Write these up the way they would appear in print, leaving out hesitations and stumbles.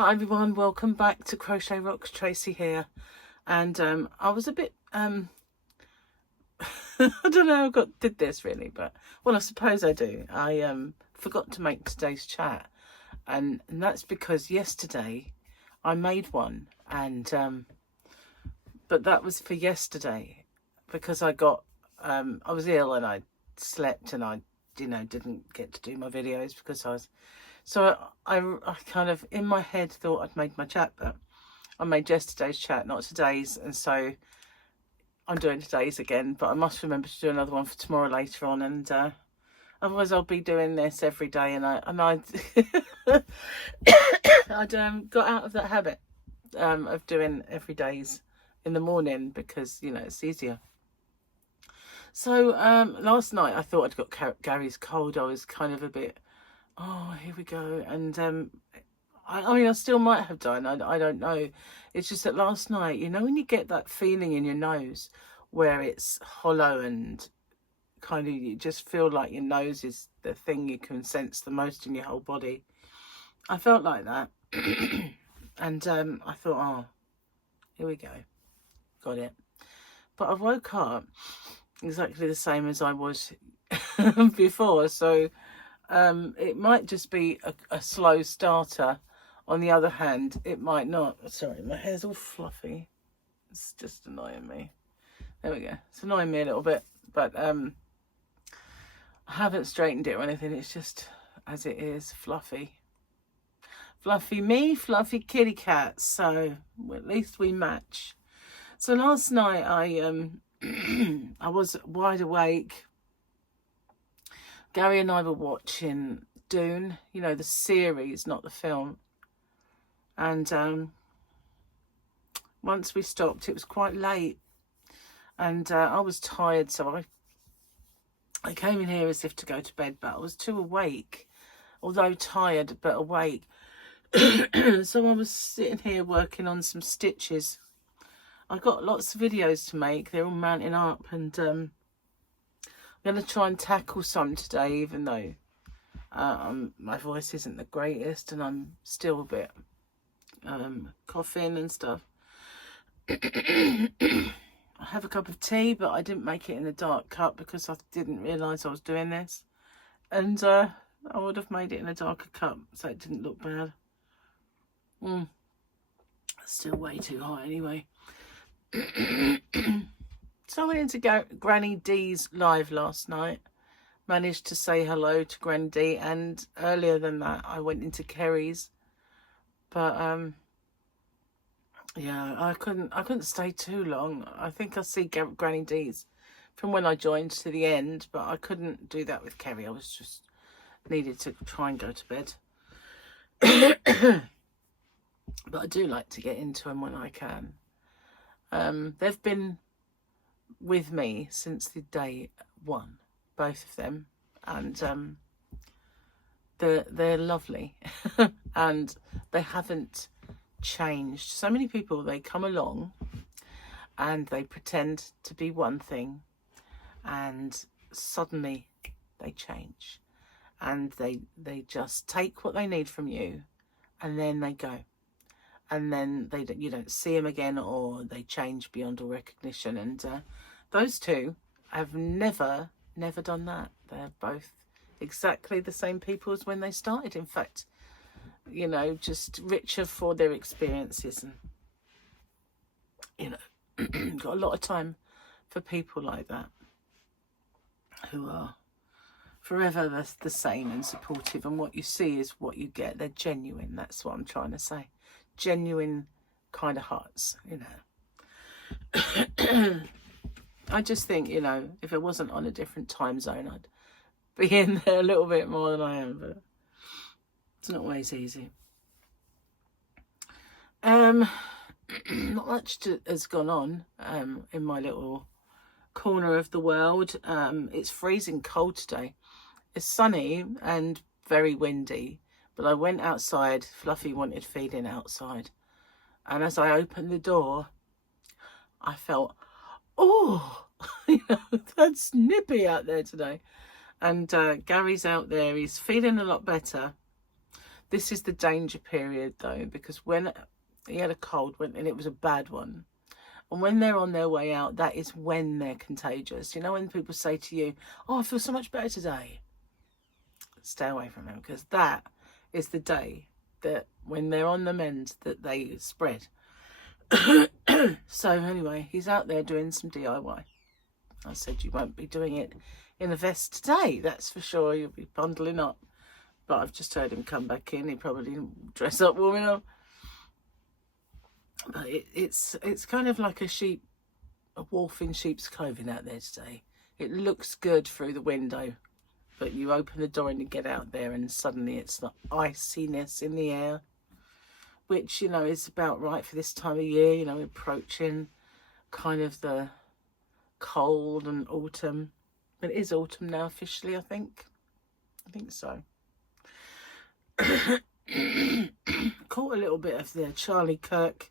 Hi everyone, welcome back to Crochet Rocks. Tracy here, and I was a bit I don't know, did this really, but well, I suppose I do. I forgot to make today's chat, and that's because yesterday I made one, and but that was for yesterday because I was ill and I slept and I didn't get to do my videos because I was. So I kind of, in my head, thought I'd made my chat, but I made yesterday's chat, not today's. And so I'm doing today's again, but I must remember to do another one for tomorrow later on. And otherwise I'll be doing this every day. And I'd got out of that habit of doing every day's in the morning because, it's easier. So last night I thought I'd got Gary's cold. I was kind of a bit... oh, here we go. And I mean, I still might have done. I don't know. It's just that last night, when you get that feeling in your nose where it's hollow and kind of you just feel like your nose is the thing you can sense the most in your whole body. I felt like that. And I thought, oh, here we go. Got it. But I woke up exactly the same as I was before. So... it might just be a slow starter. On the other hand, it might not. Sorry, my hair's all fluffy. It's just annoying me. There we go. It's annoying me a little bit, but I haven't straightened it or anything. It's just as it is, fluffy. Fluffy me, fluffy kitty cat. So at least we match. So last night I I was wide awake. Gary and I were watching Dune, the series, not the film. And once we stopped, it was quite late. And I was tired, so I came in here as if to go to bed, but I was too awake. Although tired, but awake. So I was sitting here working on some stitches. I got lots of videos to make. They're all mounting up, and... I'm going to try and tackle some today, even though my voice isn't the greatest and I'm still a bit coughing and stuff. I have a cup of tea, but I didn't make it in a dark cup because I didn't realise I was doing this. And I would have made it in a darker cup so it didn't look bad. Still way too hot anyway. So I went into Granny D's live last night. Managed to say hello to Granny D, and earlier than that I went into Kerry's. But yeah, I couldn't stay too long. I think I see Granny D's from when I joined to the end, but I couldn't do that with Kerry. I was just needed to try and go to bed. But I do like to get into them when I can. They've been with me since the day one, both of them, and they're lovely. And they haven't changed. So many people, they come along and they pretend to be one thing and suddenly they change, and they just take what they need from you and then they go, and then you don't see them again, or they change beyond all recognition. And those two have never done that. They're both exactly the same people as when they started. In fact, just richer for their experiences. And, got a lot of time for people like that who are forever the same and supportive. And what you see is what you get. They're genuine. That's what I'm trying to say. Genuine kind of hearts, I just think, if it wasn't on a different time zone, I'd be in there a little bit more than I am, but it's not always easy. Not much has gone on in my little corner of the world. It's freezing cold today. It's sunny and very windy. But I went outside. Fluffy wanted feeding outside. And as I opened the door, I felt, oh, that's nippy out there today. And Gary's out there. He's feeling a lot better. This is the danger period, though, because when he had a cold, and it was a bad one, and when they're on their way out, that is when they're contagious. You know, when people say to you, oh, I feel so much better today, stay away from them, because that is the day that when they're on the mend that they spread. So anyway, he's out there doing some DIY. I said, you won't be doing it in a vest today, that's for sure. You'll be bundling up. But I've just heard him come back in. He probably didn't dress up warm enough. But it's kind of like a wolf in sheep's clothing out there today. It looks good through the window, but you open the door and you get out there and suddenly it's the iciness in the air, which, you know, is about right for this time of year, you know, approaching kind of the cold and autumn. But it is autumn now officially, I think so. Caught a little bit of the Charlie Kirk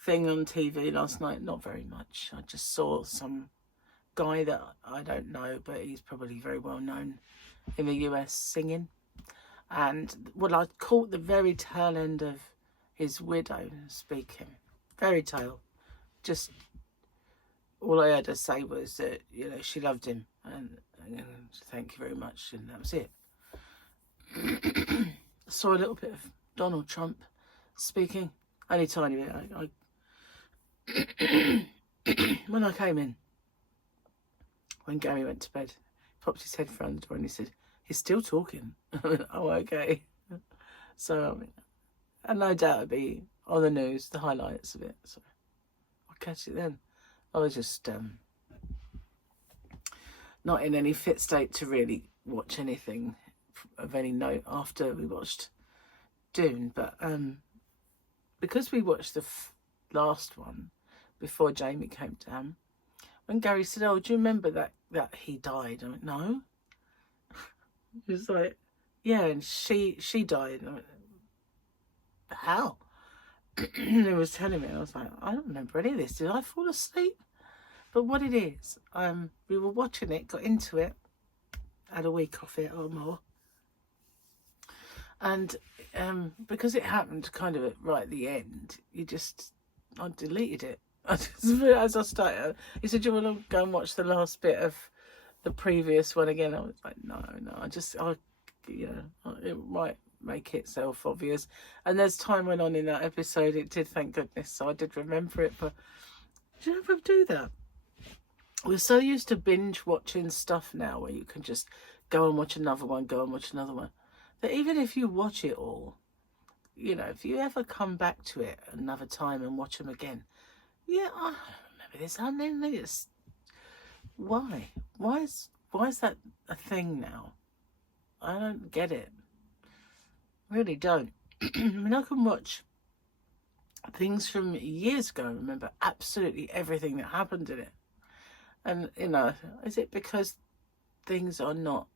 thing on TV last night. Not very much. I just saw some guy that I don't know, but he's probably very well known in the US singing. And well, I caught the very tail end of his widow speaking. Very tail. Just all I heard her say was that, you know, she loved him and thank you very much, and that was it. Saw a little bit of Donald Trump speaking, only a tiny bit. When I came in, when Gary went to bed, he popped his head around the door and he said, he's still talking. I went, oh, okay. So, I mean, and no doubt it'd be on the news, the highlights of it. So I'll catch it then. I was just not in any fit state to really watch anything of any note after we watched Dune, but because we watched the last one before Jamie came down, when Gary said, oh, do you remember that he died? I went, no. He was like, yeah, and she died. I went, how? And he was telling me, I was like, I don't remember any of this. Did I fall asleep? But what it is, we were watching it, got into it, had a week off it or more. And because it happened kind of right at the end, I deleted it. As I started, he said, do you want to go and watch the last bit of the previous one again? I was like, no, it might make itself obvious. And as time went on in that episode, it did, thank goodness, so I did remember it. But do you ever do that? We're so used to binge watching stuff now where you can just go and watch another one, that even if you watch it all, you know, if you ever come back to it another time and watch them again, yeah, I remember this. I mean, it's why is that a thing now? I don't get it. Really don't. I mean, I can watch things from years ago and remember absolutely everything that happened in it. And, you know, is it because things are not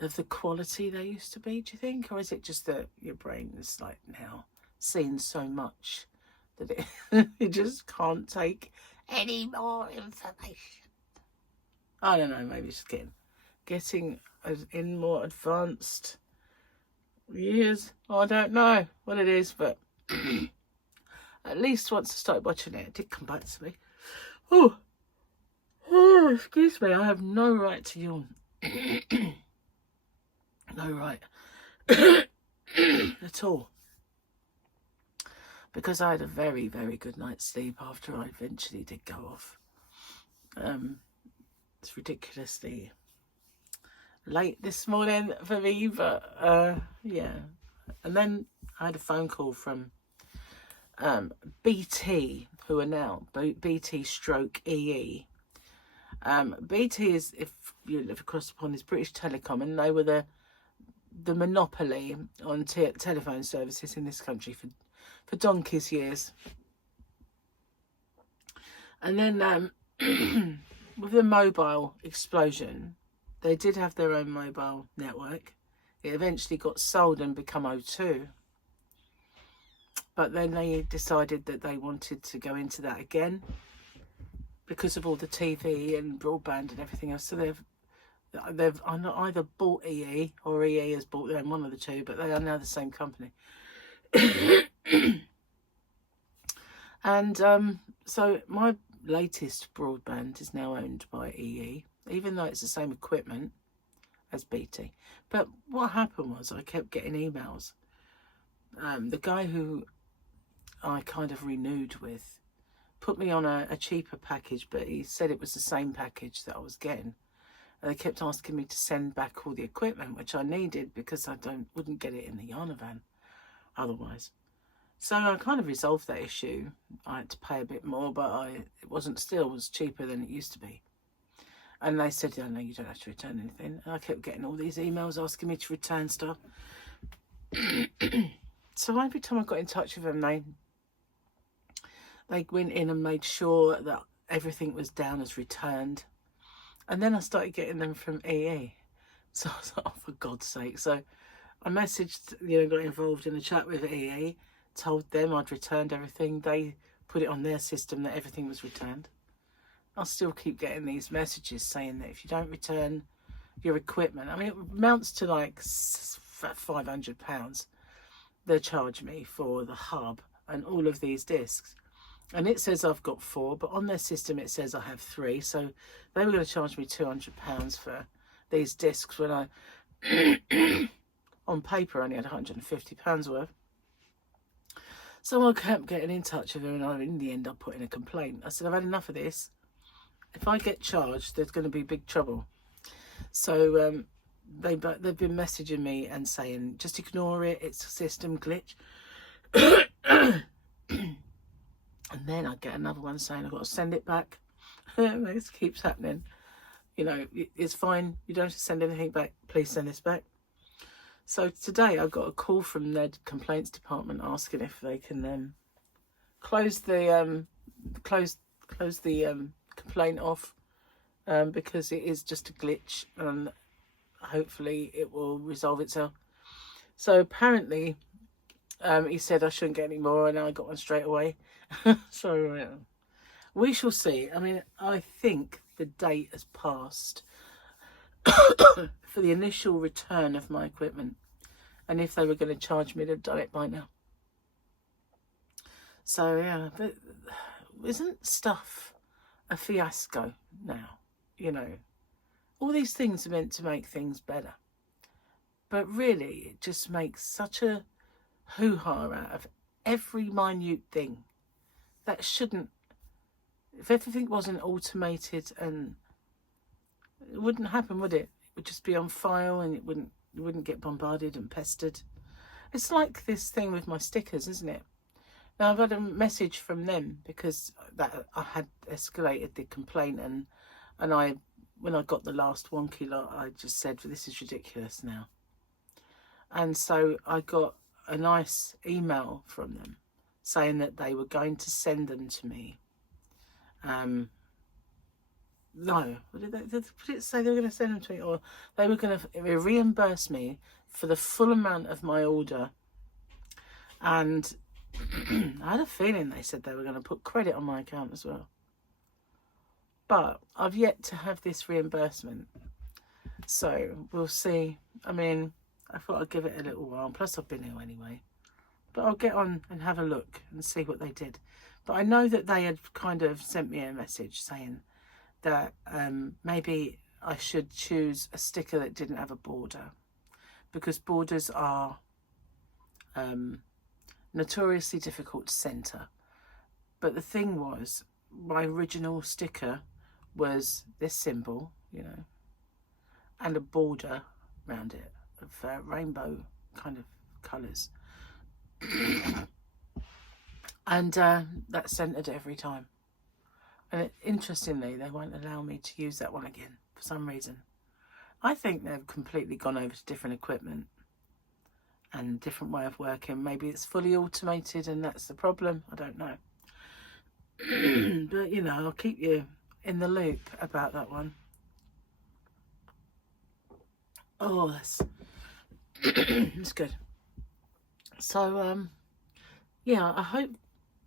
of the quality they used to be, do you think? Or is it just that your brain is like now seen so much that it just can't take any more information? I don't know, maybe it's getting in more advanced years. I don't know what it is, but at least once I started watching it did come back to me. Oh, excuse me, I have no right to yawn. No right at all, because I had a very, very good night's sleep after I eventually did go off. It's ridiculously late this morning for me, but yeah. And then I had a phone call from BT, who are now BT stroke EE. BT is, if you live across upon, is British Telecom, and they were the monopoly on telephone services in this country for donkey's years. And then with the mobile explosion, they did have their own mobile network. It eventually got sold and become O2. But then they decided that they wanted to go into that again because of all the TV and broadband and everything else. So They've either bought EE or EE has bought them, one of the two, but they are now the same company. And so my latest broadband is now owned by EE, even though it's the same equipment as BT. But what happened was I kept getting emails. The guy who I kind of renewed with put me on a cheaper package, but he said it was the same package that I was getting. And they kept asking me to send back all the equipment, which I needed because I wouldn't get it in the Yarner van otherwise. So I kind of resolved that issue. I had to pay a bit more, but it was cheaper than it used to be. And they said, "Oh, no, you don't have to return anything." And I kept getting all these emails asking me to return stuff. So every time I got in touch with them, they went in and made sure that everything was down as returned. And then I started getting them from EE. So I was like, oh, for God's sake. So I messaged, got involved in a chat with EE, told them I'd returned everything. They put it on their system that everything was returned. I'll still keep getting these messages saying that if you don't return your equipment, I mean, it amounts to like £500. They'll charge me for the hub and all of these discs. And it says I've got 4, but on their system it says I have 3. So they were going to charge me £200 for these discs when I, on paper, only had £150 worth. So I kept getting in touch with them, and in the end I put in a complaint. I said, I've had enough of this. If I get charged, there's going to be big trouble. So they've been messaging me and saying, just ignore it, it's a system glitch. And then I get another one saying I've got to send it back. This keeps happening. It's fine. You don't have to send anything back. Please send this back. So today I got a call from their complaints department asking if they can close the complaint off because it is just a glitch and hopefully it will resolve itself. So apparently he said I shouldn't get any more, and I got one straight away. So we shall see. I mean, I think the date has passed for the initial return of my equipment, and if they were going to charge me, they'd done it by now. So yeah, but isn't stuff a fiasco now? All these things are meant to make things better, but really it just makes such a hoo-ha out of every minute thing that shouldn't. If everything wasn't automated, and it wouldn't happen, would it? It would just be on file, and you wouldn't get bombarded and pestered. It's like this thing with my stickers, isn't it? Now I've had a message from them because that I had escalated the complaint, and when I got the last wonky lot, I just said, well, this is ridiculous now. And so I got a nice email from them saying that they were going to send them to me. No, did it say they were going to send them to me? Or they were going to reimburse me for the full amount of my order. And I had a feeling they said they were going to put credit on my account as well. But I've yet to have this reimbursement. So we'll see. I mean, I thought I'd give it a little while. Plus I've been here anyway. But I'll get on and have a look and see what they did. But I know that they had kind of sent me a message saying that maybe I should choose a sticker that didn't have a border, because borders are notoriously difficult to centre. But the thing was, my original sticker was this symbol, and a border around it of rainbow kind of colours. And that centred every time. And interestingly, they won't allow me to use that one again for some reason. I think they've completely gone over to different equipment and different way of working. Maybe it's fully automated and that's the problem. I don't know. But, I'll keep you in the loop about that one. Oh, that's it's good. So, yeah, I hope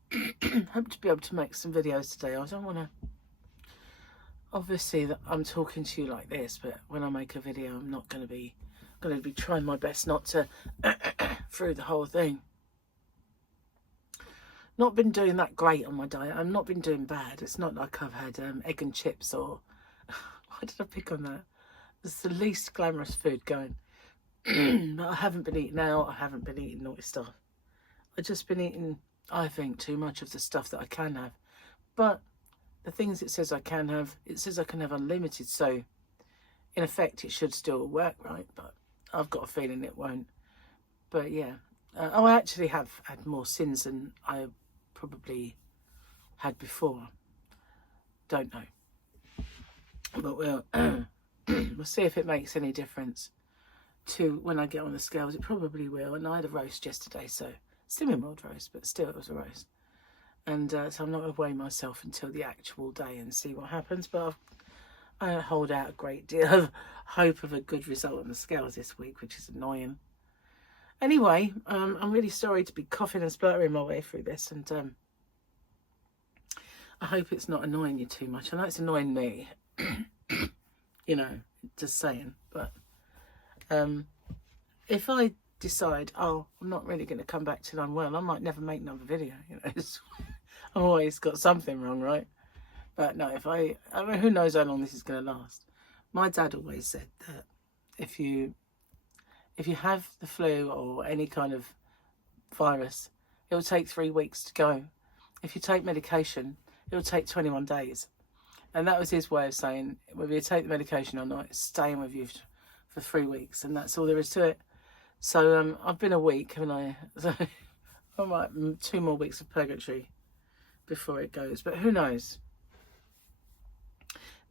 to be able to make some videos today. I don't want to obviously that I'm talking to you like this, but when I make a video, I'm not going to be trying my best not to through the whole thing. Not been doing that great on my diet. I've not been doing bad. It's not like I've had egg and chips or why did I pick on that? It's the least glamorous food going. But I haven't been eating out. I haven't been eating naughty stuff. I've just been eating, I think, too much of the stuff that I can have. But the things it says I can have, it says I can have unlimited. So, in effect, it should still work, right? But I've got a feeling it won't. But yeah. I actually have had more sins than I probably had before. Don't know. But we'll see if it makes any difference to when I get on the scales. It probably will. And I had a roast yesterday, so semi-mild roast, but still it was a roast. And so I'm not going to weigh myself until the actual day and see what happens. But I don't hold out a great deal of hope of a good result on the scales this week, which is annoying. Anyway, I'm really sorry to be coughing and spluttering my way through this. And I hope it's not annoying you too much. I know it's annoying me. You know, just saying. But if I decide, oh, I'm not really going to come back till I'm well, I might never make another video. You know, I've always got something wrong, right? But no, I mean, who knows how long this is going to last. My dad always said that if you have the flu or any kind of virus, it will take 3 weeks to go. If you take medication, it will take 21 days. And that was his way of saying, whether you take the medication or not, it's staying with you for 3 weeks. And that's all there is to it. So I've been a week, haven't I? So I might 2 more weeks of purgatory before it goes. But who knows?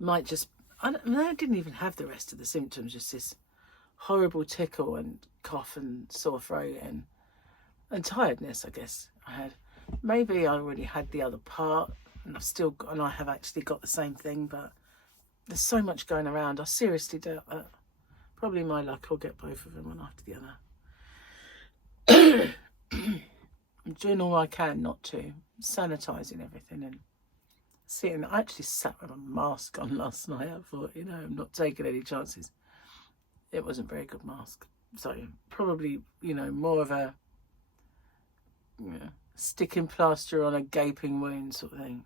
Might just... I didn't even have the rest of the symptoms, just this horrible tickle and cough and sore throat and tiredness, I guess I had. Maybe I already had the other part and I have actually got the same thing, but there's so much going around. I seriously doubt that. Probably my luck, I'll get both of them one after the other. I'm doing all I can not to, sanitising everything and sitting. I actually sat with a mask on last night. I thought, you know, I'm not taking any chances. It wasn't a very good mask. So probably, you know, more of a sticking plaster on a gaping wound sort of thing.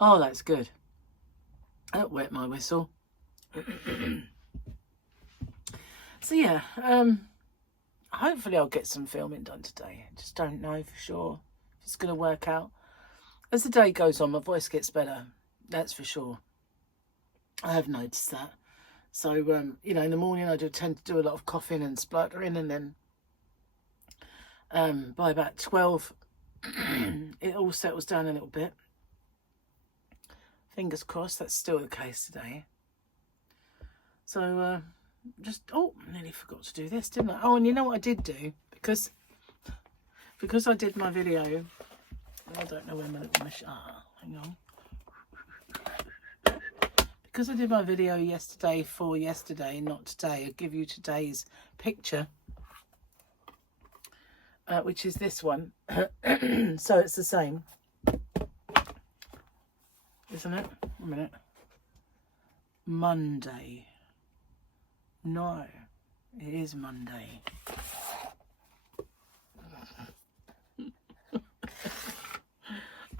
Oh, that's good. That wet my whistle. So yeah, hopefully I'll get some filming done today. I just don't know for sure if it's going to work out. As the day goes on, my voice gets better. That's for sure. I have noticed that. So, you know, in the morning I do tend to do a lot of coughing and spluttering, and then by about 12, it all settles down a little bit. Fingers crossed that's still the case today. So, nearly forgot to do this, didn't I? Oh, and you know what I did do? Because I did my video, I don't know where my little machine... hang on. Because I did my video yesterday for yesterday, not today, I'll give you today's picture, which is this one. So it's the same, isn't it? A minute. Monday. No, it is Monday.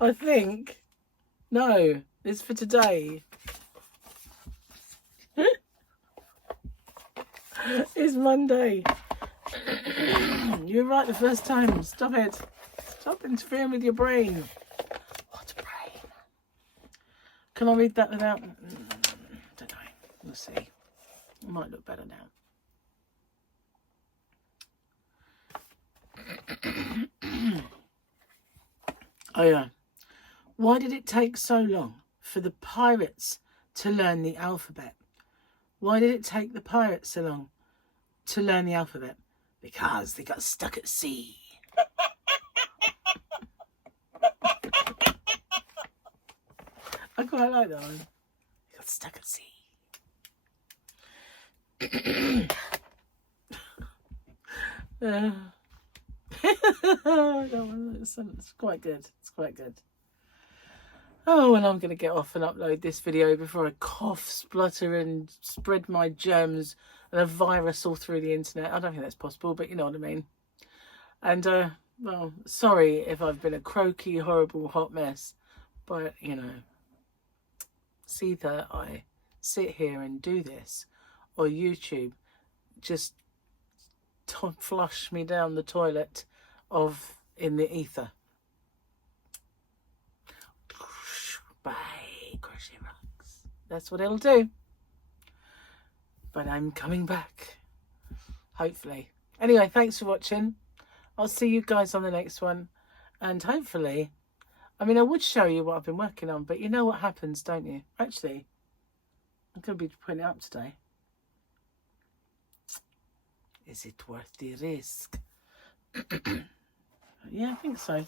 I think. No, it's for today. It's Monday. You're right the first time. Stop it. Stop interfering with your brain. What brain? Can I read that without... don't know. We'll see. It might look better now. Oh yeah. Why did it take so long for the pirates to learn the alphabet? Why did it take the pirates so long to learn the alphabet? Because they got stuck at sea. I quite like that one. They got stuck at sea. That one, it's quite good. It's quite good. Oh, and I'm going to get off and upload this video before I cough, splutter and spread my germs and a virus all through the internet. I don't think that's possible, but you know what I mean. And, well, sorry if I've been a croaky, horrible, hot mess. But, you know, it's either I sit here and do this or YouTube just flush me down the toilet in the ether. Bye, Crochet Rocks. That's what it'll do. But I'm coming back. Hopefully. Anyway, thanks for watching. I'll see you guys on the next one. And hopefully, I mean, I would show you what I've been working on, but you know what happens, don't you? Actually, I'm going to be putting it up today. Is it worth the risk? Yeah, I think so.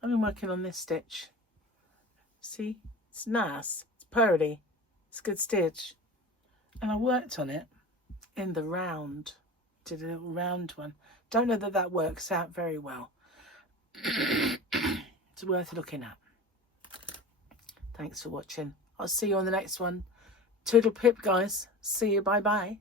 I've been working on this stitch. See, it's nice, it's purty, it's a good stitch. And I worked on it in the round, did a little round one. Don't know that that works out very well. It's worth looking at. Thanks for watching. I'll see you on the next one. Toodle pip, guys. See you, bye bye.